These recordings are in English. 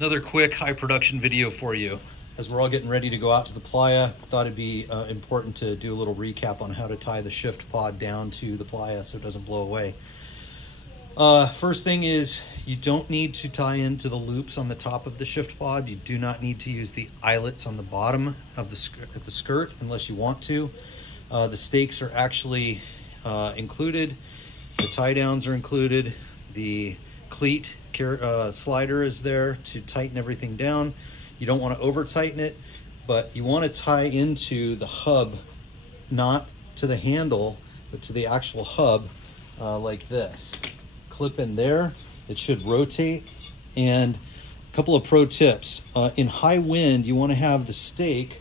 Another quick high production video for you. As we're all getting ready to go out to the playa, thought it'd be important to do a little recap on how to tie the Shiftpod down to the playa so it doesn't blow away. First thing is, you don't need to tie into the loops on the top of the Shiftpod. You do not need to use the eyelets on the bottom of the skirt unless you want to. The stakes are actually included. The tie downs are included. The cleat slider is there to tighten everything down. You don't want to over tighten it, but you want to tie into the hub, not to the handle, but to the actual hub like this. Clip in there, it should rotate. And a couple of pro tips. In high wind, you want to have the stake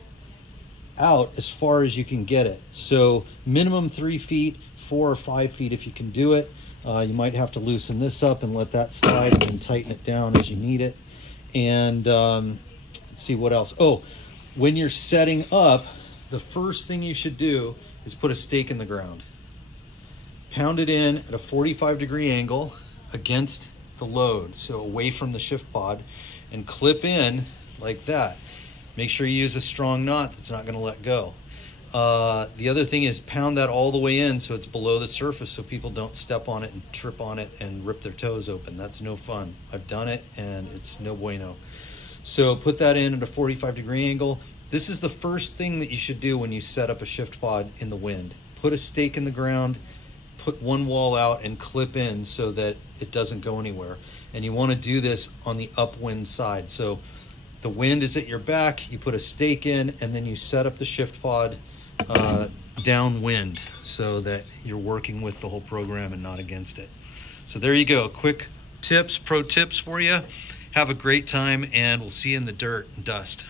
out as far as you can get it. So minimum 3 feet, 4 or 5 feet if you can do it. You might have to loosen this up and let that slide and then tighten it down as you need it. And let's see what else. Oh, when you're setting up, the first thing you should do is put a stake in the ground. Pound it in at a 45-degree angle against the load, so away from the Shiftpod, and clip in like that. Make sure you use a strong knot that's not going to let go. The other thing is pound that all the way in so it's below the surface so people don't step on it and trip on it and rip their toes open. That's no fun. I've done it and it's no bueno. So put that in at a 45-degree angle. This is the first thing that you should do when you set up a Shiftpod in the wind. Put a stake in the ground, put one wall out and clip in so that it doesn't go anywhere. And you want to do this on the upwind side. So the wind is at your back, you put a stake in, and then you set up the Shiftpod downwind so that you're working with the whole program and not against it. So there you go. Quick tips, pro tips for you. Have a great time, and we'll see you in the dirt and dust.